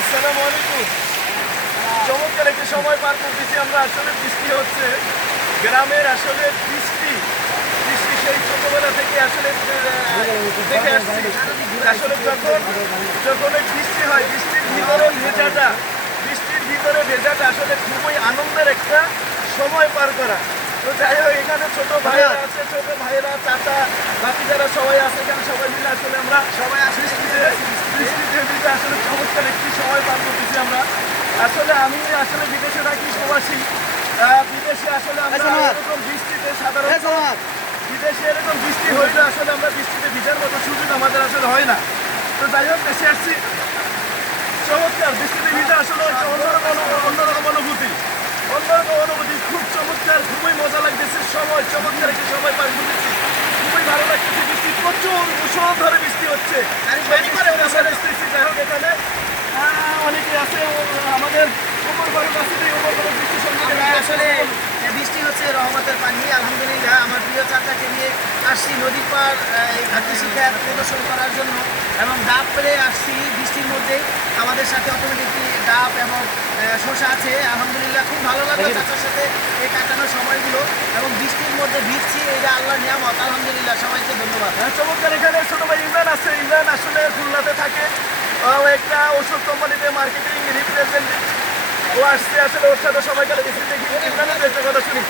আসসালামু আলাইকুম। চমৎকার একটি সময় পার করতেছি আমরা। আসলে বৃষ্টি হচ্ছে। গ্রামের আসলে বৃষ্টি। বৃষ্টি সেই ছোটবেলা থেকে আসলে দেখে আসছি। আসলে যখন যখন বৃষ্টি হয়, বৃষ্টির ভিতরে ভেজাটা, বৃষ্টির ভিতরে ভেজাটা আসলে খুবই আনন্দের একটা সময় পার করা। তো যাই হোক, এখানে ছোট ভাইরা আছে, ছোট ভাইরা, চাচা, বাকি যারা সবাই আছে, এখানে সবাই মিলে আসলে আমরা সবাই বৃষ্টিতে বৃষ্টিতে ভিজে আসলে চমৎকার একটি সময় পার করতেছি আমরা আসলে আমি আসলে বিদেশে থাকি প্রবাসী। বিদেশে আসলে আমরা এরকম বৃষ্টিতে সাধারণত বিদেশে এরকম বৃষ্টি হইলে আসলে আমরা বৃষ্টিতে ভিজার মতো সুযোগ আমাদের আসলে হয় না। তো যাই হোক দেশে আসছি। চমৎকার বৃষ্টিতে ভিজা আসলে অন্যরকম অন্যরকম অনুভূতি। অন্যরকম অনুভূতি খুব চমৎকার খুবই মজা লাগতেছে। সময় চমৎকার একটি সময় পার করতেছি খুবই ভালো লাগতেছে বৃষ্টি। প্রচুর মুসলধারে বৃষ্টি হচ্ছে করে বসে আসতেছি যাই হোক এখানে আহ, অনেকে আছে ও, আমাদের উপর ঘরের কাছে উপর ঘরের বৃষ্টি সম্পর্কে আমরা আসলে বৃষ্টি হচ্ছে রহমতের পানি। আলহামদুলিল্লাহ আমার প্রিয় চাচাকে নিয়ে আসছি নদীর পার এই ঘাটতি শিক্ষা প্রদর্শন করার জন্য। এবং ডাব পেরে আসছি বৃষ্টির মধ্যে। আমাদের সাথে অটোমেটিকলি ডাব এবং শসা আছে। আলহামদুলিল্লাহ খুব ভালো লাগল চাচার সাথে এই কাটানোর সময়গুলো। এবং বৃষ্টির মধ্যে ভিজছি এটা আল্লাহ নিয়ামত। আলহামদুলিল্লাহ সবাইকে ধন্যবাদ। হ্যাঁ, চমৎকার এখানে ছোট ভাই ইমরান আছে। ইমরান আসলে খুলনাতে থাকে। ও একটা ওষুধ কোম্পানিতে মার্কেটিং ও আসছে আসলে ওর সাথে সবাই গেলে বৃষ্টি দেখি ইমরানের একটা কথা শুনি।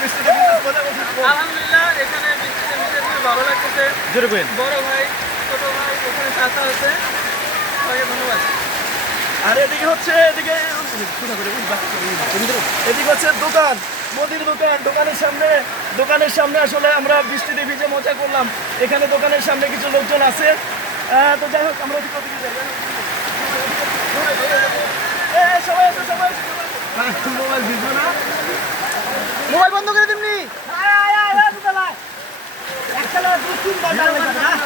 বৃষ্টিতে মজা করছিস আলহামদুলিল্লাহ এখানে বৃষ্টিতে ভিজে ভালো লাগতেছে। জোরে বলেন। বড় ভাই ছোট ভাই এখানে চাচা আছে। সবাইকে ধন্যবাদ। আর এদিকে হচ্ছে এদিকে এদিকে হচ্ছে দোকান মুদির দোকান দোকানের সামনে দোকানের সামনে আসলে আমরা বৃষ্টিতে ভিজে মজা করলাম। এখানে দোকানের সামনে কিছু লোকজন আছে। আহ, তো যাই হোক আমরা ওদিকে ওদিকে যাই এ, এ, সবাই আছে সবাই মোবাইল ভিজবো না? মোবাইল বন্ধ করে দিমনি। একসাথে দু তিনটা গান লাগবে না? মোবাইল নামে